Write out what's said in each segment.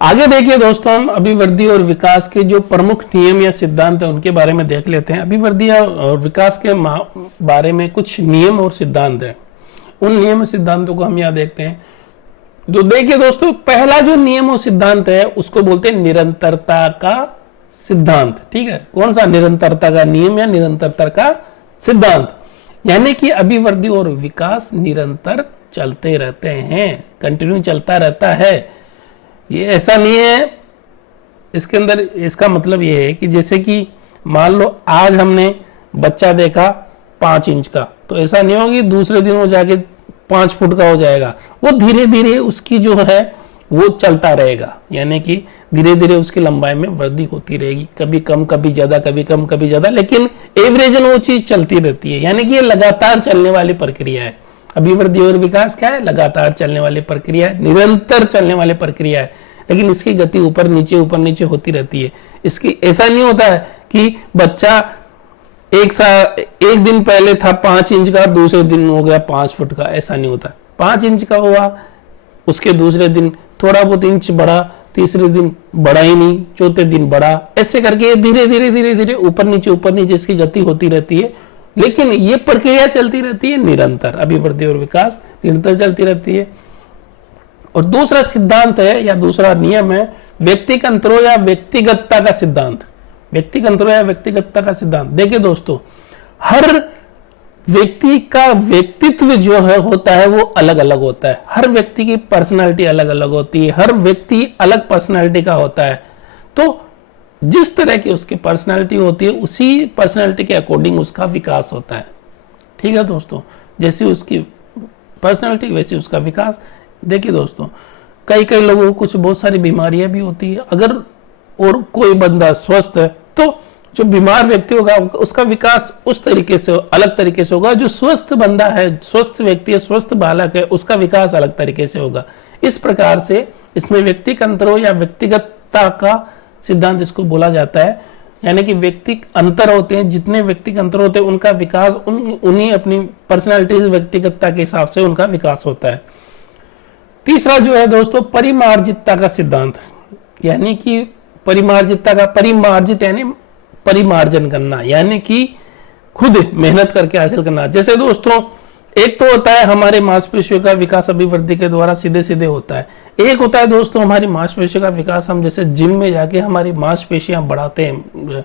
आगे देखिए दोस्तों, हम अभिवृद्धि और विकास के जो प्रमुख नियम या सिद्धांत है उनके बारे में देख लेते हैं। अभिवृद्धि और विकास के बारे में कुछ नियम और सिद्धांत है, उन नियम और सिद्धांतों को हम यहाँ देखते हैं। तो देखिए दोस्तों, पहला जो नियम और सिद्धांत है उसको बोलते हैं निरंतरता का सिद्धांत। ठीक है, कौन सा? निरंतरता का नियम या निरंतरता का सिद्धांत। यानी कि अभिवृद्धि और विकास निरंतर चलते रहते हैं, कंटिन्यू चलता रहता है। ये ऐसा नहीं है, इसके अंदर इसका मतलब ये है कि जैसे कि मान लो आज हमने बच्चा देखा 5 इंच का, तो ऐसा नहीं होगा कि दूसरे दिन वो जाके 5 फुट का हो जाएगा। वो धीरे धीरे उसकी जो है वो चलता रहेगा, यानी कि धीरे धीरे उसकी लंबाई में वृद्धि होती रहेगी, कभी कम कभी ज्यादा, कभी कम कभी ज्यादा, लेकिन एवरेजन वो चीज चलती रहती है। यानी कि ये लगातार चलने वाली प्रक्रिया है। अभिवृद्धि और विकास क्या है? लगातार चलने वाली प्रक्रिया है, निरंतर चलने वाली प्रक्रिया है, लेकिन इसकी गति ऊपर नीचे होती रहती है। इसकी ऐसा नहीं होता है कि बच्चा एक दिन पहले था 5 इंच का, दूसरे दिन हो गया 5 फुट का, ऐसा नहीं होता। 5 इंच का हुआ, उसके दूसरे दिन थोड़ा बहुत इंच बढ़ा, तीसरे दिन बढ़ा ही नहीं, चौथे दिन बढ़ा, ऐसे करके धीरे धीरे ऊपर नीचे इसकी गति होती रहती है। लेकिन ये प्रक्रिया चलती रहती है निरंतर, अभिवृद्धि और विकास निरंतर चलती रहती है। और दूसरा सिद्धांत है या दूसरा नियम है व्यक्तिकंत्रो या व्यक्तिगतता का सिद्धांत। व्यक्तिकंत्रो या व्यक्तिगतता का सिद्धांत, देखिए दोस्तों, हर व्यक्ति का व्यक्तित्व जो है होता है वो अलग अलग होता है। हर व्यक्ति की पर्सनालिटी अलग अलग होती है, हर व्यक्ति अलग पर्सनालिटी का होता है। तो जिस तरह की उसकी पर्सनालिटी होती है उसी पर्सनालिटी के अकॉर्डिंग उसका विकास होता है। ठीक है दोस्तों, जैसी उसकी पर्सनालिटी वैसी उसका विकास। देखिए दोस्तों, कई लोगों को कुछ बहुत सारी बीमारियां भी होती है। अगर और कोई बंदा स्वस्थ है तो जो बीमार व्यक्ति होगा उसका विकास उस तरीके से अलग तरीके से होगा। जो स्वस्थ बंदा है, स्वस्थ व्यक्ति है, स्वस्थ बालक है, उसका विकास अलग तरीके से होगा। इस प्रकार से इसमें व्यक्तिकंत्रो या व्यक्तिगतता का सिद्धांत इसको बोला जाता है। यानी कि व्यक्ति अंतर होते हैं, जितने व्यक्तिगत अंतर होते हैं उनका विकास उन्हीं अपनी पर्सनालिटी व्यक्तिगतता के हिसाब से उनका विकास होता है। तीसरा जो है दोस्तों परिमार्जितता का सिद्धांत, यानी कि परिमार्जितता का परिमार्जित यानी परिमार्जन करना, यानी कि खुद मेहनत करके हासिल करना। जैसे दोस्तों, एक तो होता है हमारे मांसपेशियों का विकास अभिवृद्धि के द्वारा सीधे सीधे होता है। एक होता है दोस्तों हमारी मांसपेशियों का विकास हम जैसे जिम में जाके हमारी मांसपेशियां बढ़ाते हैं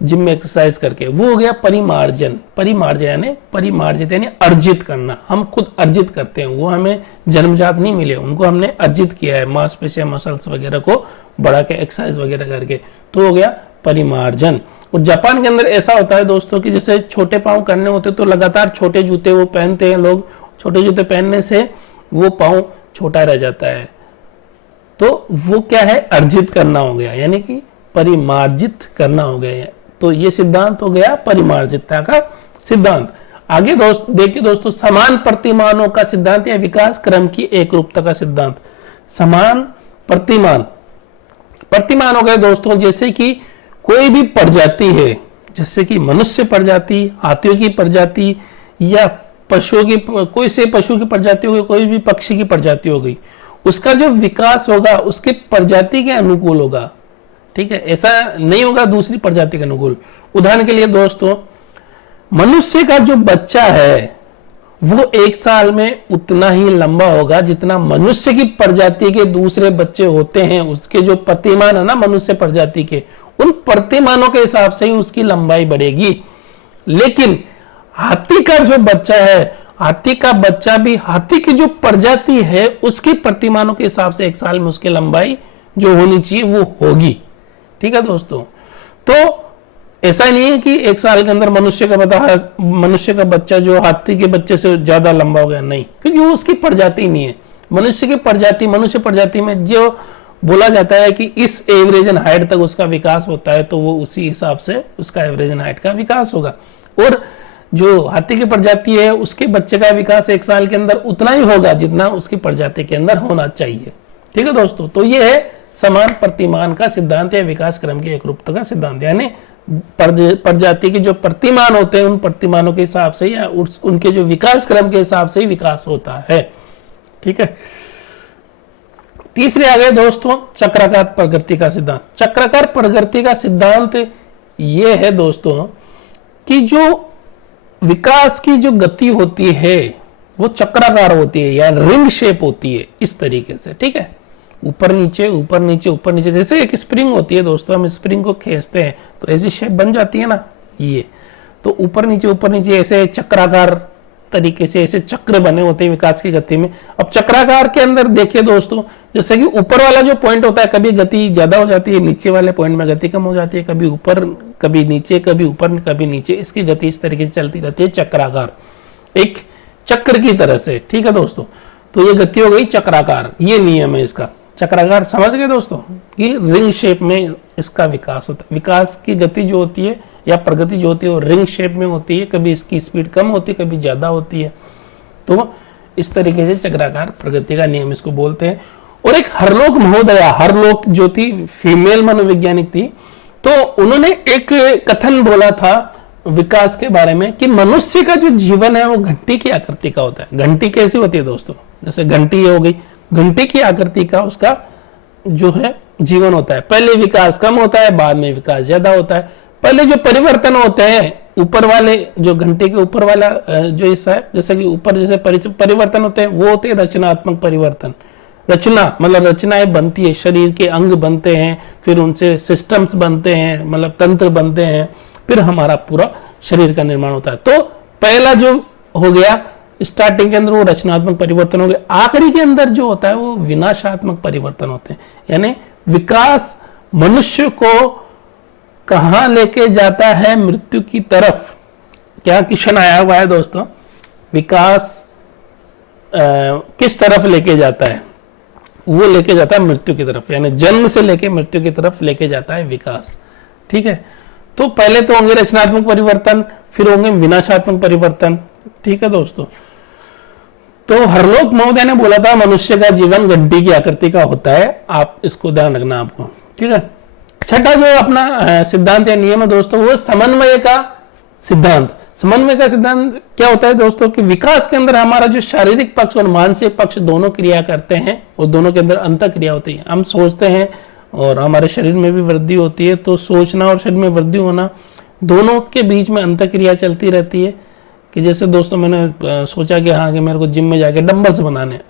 जिम में एक्सरसाइज करके, वो हो गया परिमार्जन। परिमार्जित यानी अर्जित करना, हम खुद अर्जित करते हैं, वो हमें जन्मजात नहीं मिले, उनको हमने अर्जित किया है मांसपेशियां मसल्स वगैरह को बढ़ा के एक्सरसाइज वगैरह करके, तो हो गया परिमार्जन। और जापान के अंदर ऐसा होता है दोस्तों कि जैसे छोटे पांव करने होते तो लगातार छोटे जूते वो पहनते हैं लोग, छोटे जूते पहनने से वो पांव छोटा रह जाता है, तो वो क्या है? अर्जित करना हो गया, यानी कि परिमार्जित करना हो गया। तो ये सिद्धांत हो गया परिमार्जितता का सिद्धांत। आगे देखिए दोस्तों, समान प्रतिमानों का सिद्धांत या विकास क्रम की एकरूपता का सिद्धांत। समान प्रतिमान हो गए दोस्तों, जैसे कि कोई भी प्रजाति है, जैसे कि मनुष्य प्रजाति, हाथियों की प्रजाति या पशुओं की, कोई से पशु की प्रजाति हो गई, कोई भी पक्षी की प्रजाति हो गई, उसका जो विकास होगा उसके प्रजाति के अनुकूल होगा। ठीक है, ऐसा नहीं होगा दूसरी प्रजाति के अनुकूल। उदाहरण के लिए दोस्तों, मनुष्य का जो बच्चा है वो 1 साल में उतना ही लंबा होगा जितना मनुष्य की प्रजाति के दूसरे बच्चे होते हैं। उसके जो प्रतिमान है ना मनुष्य प्रजाति के, उन प्रतिमानों के हिसाब से ही उसकी लंबाई बढ़ेगी। लेकिन हाथी का जो बच्चा है, हाथी का बच्चा भी हाथी की जो प्रजाति है उसके प्रतिमानों के हिसाब से 1 साल में उसकी लंबाई जो होनी चाहिए वो होगी। ठीक है दोस्तों, तो ऐसा नहीं है कि 1 साल के अंदर मनुष्य का बच्चा जो हाथी के बच्चे से ज्यादा लंबा हो गया, नहीं, क्योंकि वो उसकी प्रजाति नहीं है। मनुष्य प्रजाति में जो बोला जाता है कि इस एवरेजन हाइट तक उसका विकास होता है, तो वो उसी हिसाब से उसका एवरेजन हाइट का विकास होगा। और जो हाथी की प्रजाति है उसके बच्चे का विकास 1 साल के अंदर उतना ही होगा जितना उसकी प्रजाति के अंदर होना चाहिए। ठीक है दोस्तों, तो ये है समान प्रतिमान का सिद्धांत या विकास क्रम की एकरूपता का सिद्धांत। यानी प्रजाति के जो प्रतिमान होते हैं उन प्रतिमानों के हिसाब से या उनके जो विकास क्रम के हिसाब से ही विकास होता है। ठीक है, तीसरे आ गए दोस्तों चक्राकार प्रगति का सिद्धांत। चक्राकार प्रगति का सिद्धांत ये है दोस्तों कि जो विकास की जो गति होती है वो चक्राकार होती है या रिंग शेप होती है, इस तरीके से, ठीक है। ऊपर नीचे ऊपर नीचे ऊपर नीचे, जैसे एक स्प्रिंग होती है दोस्तों, हम स्प्रिंग को खींचते हैं तो ऐसी शेप बन जाती है ना, ये तो ऊपर नीचे ऐसे चक्राकार तरीके से ऐसे चक्र बने होते हैं विकास की गति में। अब चक्राकार के अंदर देखिए दोस्तों, जैसे कि ऊपर वाला जो पॉइंट होता है कभी गति ज्यादा हो जाती है, नीचे वाले पॉइंट में गति कम हो जाती है, कभी ऊपर कभी नीचे, कभी ऊपर कभी नीचे, इसकी गति इस तरीके से चलती रहती है चक्राकार, एक चक्र की तरह से, ठीक है दोस्तों। तो ये गति हो गई चक्राकार, ये नियम है इसका। चक्राकार समझ गए दोस्तों कि रिंग शेप में इसका विकास होता है। विकास की गति जो होती है या प्रगति जो होती है वो रिंग शेप में होती है, कभी इसकी स्पीड कम होती है कभी ज्यादा होती है। तो इस तरीके से चक्राकार प्रगति का नियम इसको बोलते हैं। और एक हरलोक महोदया, हरलोक जो थी फीमेल मनोवैज्ञानिक थी, तो उन्होंने एक कथन बोला था विकास के बारे में कि मनुष्य का जो जीवन है वो घंटी की आकृति का होता है। घंटी कैसी होती है दोस्तों, जैसे घंटी हो गई, घंटी की आकृति का उसका जो है जीवन होता है। पहले विकास कम होता है, बाद में विकास ज्यादा होता है। पहले जो परिवर्तन होते हैं ऊपर वाले, जो घंटे के ऊपर वाला जो हिस्सा है, जैसे कि ऊपर जैसे परिवर्तन होते हैं वो होते हैं रचनात्मक परिवर्तन। रचना मतलब रचनाएं बनती है, शरीर के अंग बनते हैं, फिर उनसे सिस्टम्स बनते हैं, मतलब तंत्र बनते हैं, फिर हमारा पूरा शरीर का निर्माण होता है। तो पहला जो हो गया स्टार्टिंग के अंदर वो रचनात्मक परिवर्तन हो गया, आखिरी के अंदर जो होता है वो विनाशात्मक परिवर्तन होते हैं। यानी विकास मनुष्य को कहां लेके जाता है, मृत्यु की तरफ। क्या क्वेश्चन आया हुआ है दोस्तों, विकास किस तरफ लेके जाता है, वो लेके जाता है मृत्यु की तरफ, यानी जन्म से लेके मृत्यु की तरफ लेके जाता है विकास, ठीक है। तो पहले तो होंगे रचनात्मक परिवर्तन, फिर होंगे विनाशात्मक परिवर्तन, ठीक है दोस्तों। तो हरलोक महोदय ने बोला था मनुष्य का जीवन घंटी की आकृति का होता है, आप इसको ध्यान रखना आपको, ठीक है। छठा जो अपना सिद्धांत या नियम है दोस्तों वो समन्वय का सिद्धांत। समन्वय का सिद्धांत क्या होता है दोस्तों कि विकास के अंदर हमारा जो शारीरिक पक्ष और मानसिक पक्ष दोनों क्रिया करते हैं और दोनों के अंदर अंतर क्रिया होती है। हम सोचते हैं और हमारे शरीर में भी वृद्धि होती है, तो सोचना और शरीर में वृद्धि होना दोनों के बीच में अंतर क्रिया चलती रहती है। कि जैसे दोस्तों मैंने सोचा कि हाँ कि मेरे को जिम में जाके डंबल्स बनाने,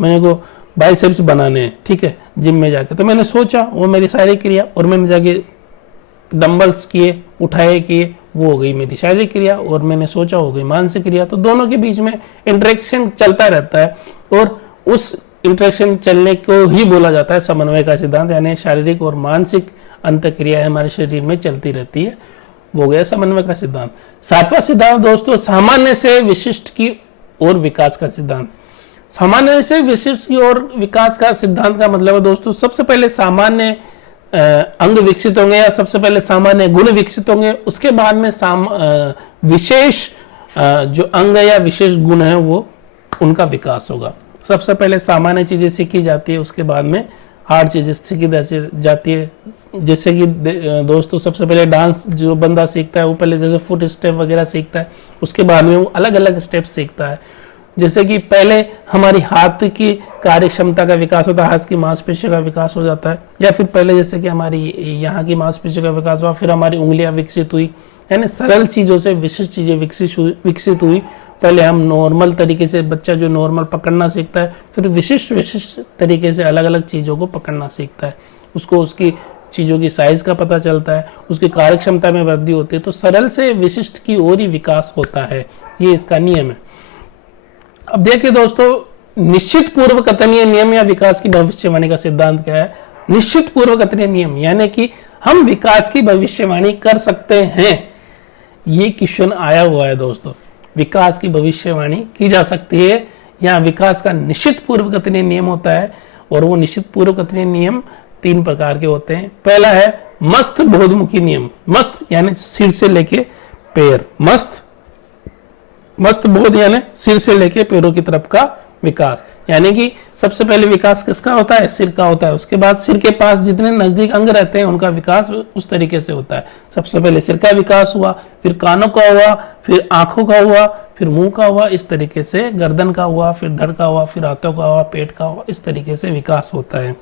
मेरे को बाइसेप्स बनाने हैं, ठीक है, जिम में जाके, तो मैंने सोचा, वो मेरी शारीरिक क्रिया, और मैंने जाके डंबल्स किए, उठाए किए, वो हो गई मेरी शारीरिक क्रिया, और मैंने सोचा हो गई मानसिक क्रिया। तो दोनों के बीच में इंटरेक्शन चलता रहता है और उस इंटरेक्शन चलने को ही बोला जाता है समन्वय का सिद्धांत। यानी शारीरिक और मानसिक अंतःक्रिया हमारे शरीर में चलती रहती है, वो गया समन्वय का सिद्धांत। सातवां सिद्धांत दोस्तों सामान्य से विशिष्ट की ओर विकास का सिद्धांत। सामान्य से विशिष्ट की ओर विकास का सिद्धांत का मतलब है दोस्तों सबसे पहले सामान्य अंग विकसित होंगे या सबसे पहले सामान्य गुण विकसित होंगे, उसके बाद में विशेष जो अंग या विशेष गुण है वो उनका विकास होगा। सबसे पहले सामान्य चीजें सीखी जाती है, उसके बाद में हार्ड चीजें सीखी जाती है। जैसे कि दोस्तों सबसे पहले डांस जो बंदा सीखता है वो पहले जैसे फुट स्टेप वगैरह सीखता है, उसके बाद में वो अलग अलग स्टेप सीखता है। जैसे कि पहले हमारी हाथ की कार्य क्षमता का विकास होता है, हाथ की मांसपेशियों का विकास हो जाता है, या फिर पहले जैसे कि हमारी यहाँ की मांसपेशियों का विकास हुआ, फिर हमारी उंगलियां विकसित हुई। यानी सरल चीजों से विशिष्ट चीजें विकसित हुई। पहले हम नॉर्मल तरीके से, बच्चा जो नॉर्मल पकड़ना सीखता है, फिर विशिष्ट तरीके से अलग अलग चीजों को पकड़ना सीखता है, उसको उसकी चीजों की साइज का पता चलता है, उसकी कार्य क्षमता में वृद्धि होती है। तो सरल से विशिष्ट की ओर ही विकास होता है, ये इसका नियम है। अब देखिए दोस्तों निश्चित पूर्व कथनीय नियम या विकास की भविष्यवाणी का सिद्धांत क्या है। निश्चित पूर्व कथनीय नियम यानी कि हम विकास की भविष्यवाणी कर सकते हैं। ये क्वेश्चन आया हुआ है दोस्तों, विकास की भविष्यवाणी की जा सकती है या विकास का निश्चित पूर्व कथनीय नियम होता है। और वो निश्चित पूर्व कथनीय नियम 3 प्रकार के होते हैं। पहला है मस्त बोधमुखी नियम। मस्त यानी सिर से लेके पैर, मस्त बोध यानी सिर से लेके पैरों की तरफ का विकास, यानी कि सबसे पहले विकास किसका होता है, सिर का होता है। उसके बाद सिर के पास जितने नजदीक अंग रहते हैं उनका विकास उस तरीके से होता है। सबसे पहले सिर का विकास हुआ, फिर कानों का हुआ, फिर आंखों का हुआ, फिर मुंह का हुआ, इस तरीके से गर्दन का हुआ, फिर धड़ का हुआ, फिर हाथों का हुआ, पेट का हुआ, इस तरीके से विकास होता है।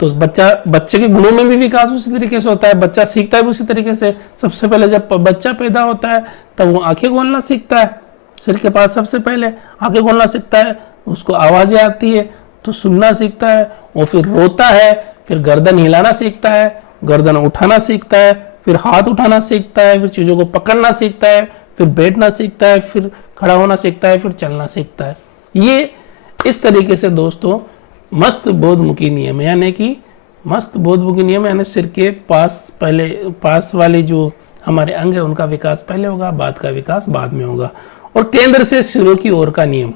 तो बच्चे के गुणों में भी विकास उसी तरीके से होता है, बच्चा सीखता है भी उसी तरीके से। सबसे पहले जब बच्चा पैदा होता है तब वो आंखें खोलना सीखता है, सिर के पास सबसे पहले आंखें खोलना सीखता है, उसको आवाजें आती है तो सुनना सीखता है, और फिर रोता है, फिर गर्दन हिलाना सीखता है, गर्दन उठाना सीखता है, फिर हाथ उठाना सीखता है, फिर चीजों को पकड़ना सीखता है, फिर बैठना सीखता है, फिर खड़ा होना सीखता है, फिर चलना सीखता है। ये इस तरीके से दोस्तों मस्त बोधमुखी नियम, यानी कि मस्त बोधमुखी नियम, यानी सिर के पास वाले जो हमारे अंग है उनका विकास पहले होगा, बाद का विकास बाद में होगा। और केंद्र से सिरों की ओर का नियम,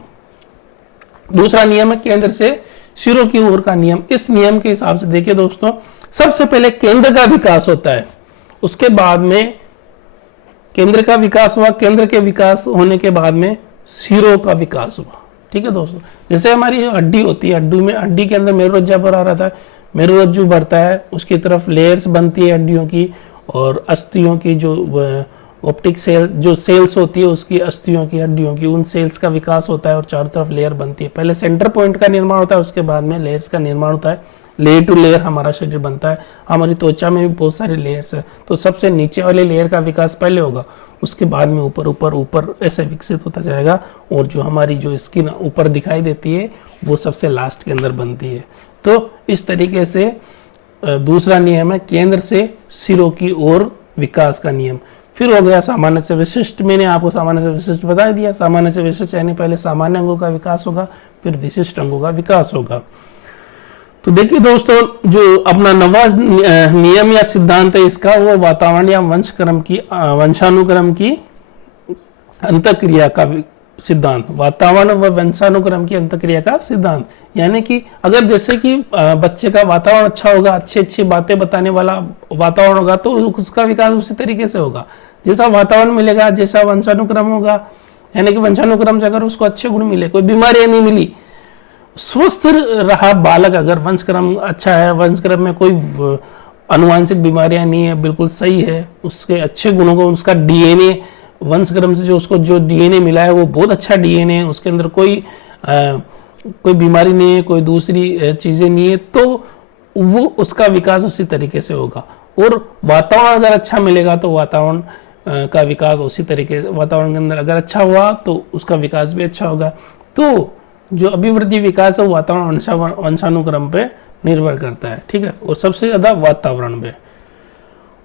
दूसरा नियम है केंद्र से सिरों की ओर का नियम। इस नियम के हिसाब से देखिए दोस्तों, सबसे पहले केंद्र का विकास होता है, उसके बाद में केंद्र का विकास हुआ, केंद्र के विकास होने के बाद में सिरों का विकास हुआ। ठीक है दोस्तों, जैसे हमारी हड्डी होती है, हड्डी के अंदर मेरुरज्जु पर आ रहा था, मेरुरज्जु बढ़ता है, उसकी तरफ लेयर्स बनती है हड्डियों की, और अस्थियों की जो ऑप्टिक सेल्स जो सेल्स होती है उसकी, अस्थियों की, हड्डियों की, उन सेल्स का विकास होता है और चारों तरफ लेयर बनती है। पहले सेंटर पॉइंट का निर्माण होता है, उसके बाद में लेयर्स का निर्माण होता है, लेयर टू लेयर हमारा शरीर बनता है। हमारी त्वचा में भी बहुत सारे लेयर्स है, तो सबसे नीचे वाले लेयर का विकास पहले होगा, उसके बाद में ऊपर ऊपर ऊपर ऐसे विकसित होता जाएगा, और जो हमारी जो स्किन ऊपर दिखाई देती है वो सबसे लास्ट के अंदर बनती है। तो इस तरीके से दूसरा नियम है केंद्र से सिरों की ओर विकास का नियम। फिर हो गया सामान्य से विशिष्ट, मैंने आपको सामान्य से विशिष्ट बता दिया। सामान्य से विशिष्ट यानी पहले सामान्य अंगों का विकास होगा, फिर विशिष्ट अंगों का विकास होगा। तो देखिए दोस्तों, जो अपना नवा नियम या सिद्धांत है इसका, वो वातावरण या वंशानुक्रम की अंतःक्रिया का सिद्धांत, वातावरण व वंशानुक्रम की अंतःक्रिया का सिद्धांत। यानी कि अगर जैसे कि बच्चे का वातावरण अच्छा होगा, अच्छी अच्छी बातें बताने वाला वातावरण होगा, तो उसका विकास उसी तरीके से होगा। जैसा वातावरण मिलेगा, जैसा वंशानुक्रम होगा, यानी कि वंशानुक्रम से अगर उसको अच्छे गुण मिले, कोई बीमारियां नहीं मिली, स्वस्थ रहा बालक, अगर वंशक्रम अच्छा है, वंशक्रम में कोई अनुवांशिक बीमारियां नहीं है, बिल्कुल सही है, उसके अच्छे गुणों को, उसका डीएनए वंशक्रम से जो डीएनए मिला है वो बहुत अच्छा डीएनए है, उसके अंदर कोई बीमारी नहीं है, कोई दूसरी चीजें नहीं है, तो वो उसका विकास उसी तरीके से होगा। और वातावरण अगर अच्छा मिलेगा तो वातावरण का विकास उसी तरीके, वातावरण के अंदर अगर अच्छा हुआ तो उसका विकास भी अच्छा होगा। तो जो अभिवृद्धि विकास है वो वातावरण वंशानुक्रम पे निर्भर करता है। ठीक है, और सबसे ज्यादा वातावरण पे।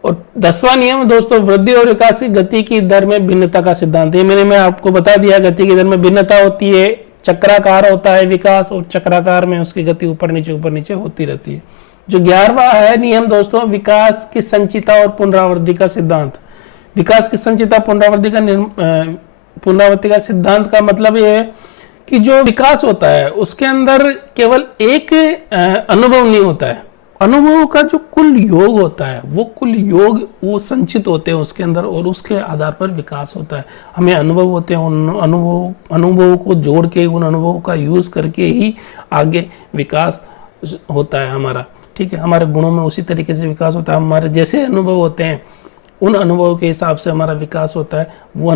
और 10वां नियम दोस्तों, वृद्धि और विकास की गति की दर में भिन्नता का सिद्धांत है। मैं आपको बता दिया, गति की दर में भिन्नता होती है, चक्राकार होता है विकास, और चक्राकार में उसकी गति ऊपर नीचे होती रहती है। जो 11वां है नियम दोस्तों, विकास की संचिता और पुनरावृत्ति का सिद्धांत। विकास की संचिता पुनरावृत्ति का सिद्धांत का मतलब ये है कि जो विकास होता है उसके अंदर केवल एक अनुभव नहीं होता है, अनुभव का जो कुल योग होता है वो कुल योग वो संचित होते हैं उसके अंदर, और उसके आधार पर विकास होता है। हमें अनुभव होते हैं, उन अनुभवों को जोड़ के, उन अनुभवों का यूज करके ही आगे विकास होता है हमारा। ठीक है, हमारे गुणों में उसी तरीके से विकास होता है, हमारे जैसे अनुभव होते हैं उन अनुभवों के हिसाब से हमारा विकास होता है। वो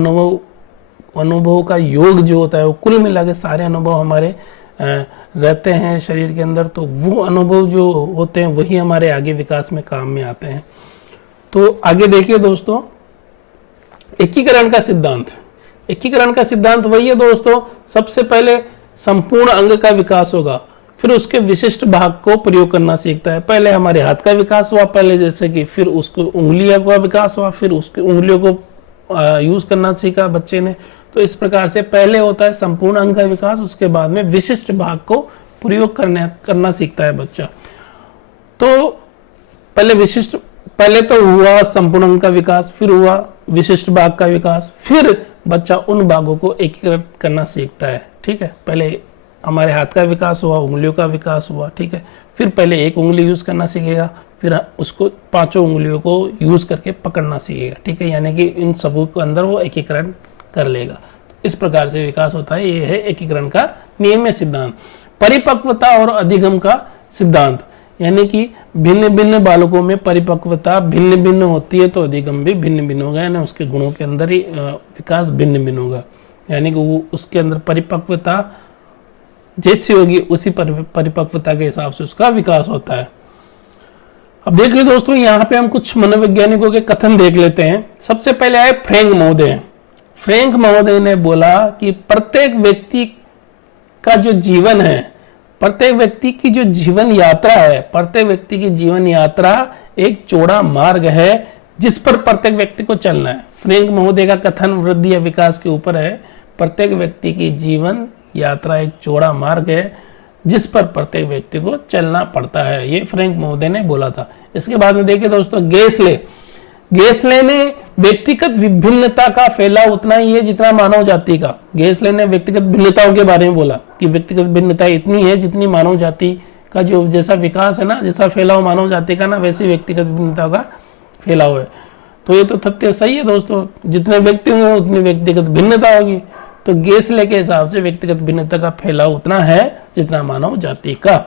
अनुभव का योग जो होता है वो कुल मिला के सारे अनुभव हमारे रहते हैं शरीर के अंदर, तो वो अनुभव जो होते हैं वही हमारे आगे विकास में काम में आते हैं। तो आगे देखिए दोस्तों, एकीकरण का सिद्धांत। एकीकरण का सिद्धांत वही है दोस्तों, सबसे पहले संपूर्ण अंग का विकास होगा, फिर उसके विशिष्ट भाग को प्रयोग करना सीखता है। पहले हमारे हाथ का विकास हुआ, पहले जैसे कि, फिर उसको उंगलियों का विकास हुआ, फिर उसकी उंगलियों को यूज करना सीखा बच्चे ने। तो इस प्रकार से पहले होता है संपूर्ण अंग का विकास, उसके बाद में विशिष्ट भाग को प्रयोग करना सीखता है बच्चा। तो पहले तो हुआ संपूर्ण अंग का विकास, फिर हुआ विशिष्ट भाग का विकास, फिर बच्चा उन भागों को एकीकृत करना सीखता है। ठीक है, पहले हमारे हाथ का विकास हुआ, उंगलियों का विकास हुआ। ठीक है, फिर पहले एक उंगली यूज करना सीखेगा, फिर उसको 5 उंगलियों को यूज करके पकड़ना सीखेगा। ठीक है, यानी कि इन सबों के अंदर वो एकीकरण कर लेगा। इस प्रकार से विकास होता है। ये है एकीकरण का नियम सिद्धांत। परिपक्वता और अधिगम का सिद्धांत, यानी कि भिन्न भिन्न बालकों में परिपक्वता भिन्न भिन्न होती है तो अधिगम भी भिन्न भिन्न होगा, यानी उसके गुणों के अंदर ही विकास भिन्न भिन्न होगा, यानी कि वो उसके अंदर परिपक्वता जैसी होगी उसी परिपक्वता के हिसाब से उसका विकास होता है। अब देखिए दोस्तों, यहाँ पे हम कुछ मनोवैज्ञानिकों के कथन देख लेते हैं। सबसे पहले आए फ्रैंक महोदय। फ्रैंक महोदय ने बोला कि प्रत्येक व्यक्ति का जो जीवन है, प्रत्येक व्यक्ति की जो जीवन यात्रा है, प्रत्येक व्यक्ति की जीवन यात्रा एक चौड़ा मार्ग है जिस पर प्रत्येक व्यक्ति को चलना है। फ्रैंक महोदय का कथन वृद्धि या विकास के ऊपर है। प्रत्येक व्यक्ति की जीवन यात्रा एक चौड़ा मार्ग है जिस पर प्रत्येक व्यक्ति को चलना पड़ता है, ये फ्रैंक महोदय ने बोला था। इसके बाद में देखिए दोस्तों, गेसले ने व्यक्तिगत विभिन्नता का फैलाव उतना ही है जितना मानव जाति का। गेसले ने व्यक्तिगत भिन्नताओं के बारे में बोला कि व्यक्तिगत भिन्नता इतनी है जितनी मानव जाति का जो जैसा विकास है ना, जैसा फैलाव मानव जाति का ना, वैसे व्यक्तिगत भिन्नता का फैलाव है। तो ये तो तथ्य सही है दोस्तों, जितने व्यक्ति होंगे उतनी व्यक्तिगत भिन्नता होगी। तो गेसले के हिसाब से व्यक्तिगत भिन्नता का फैलाव उतना है जितना मानव जाति का।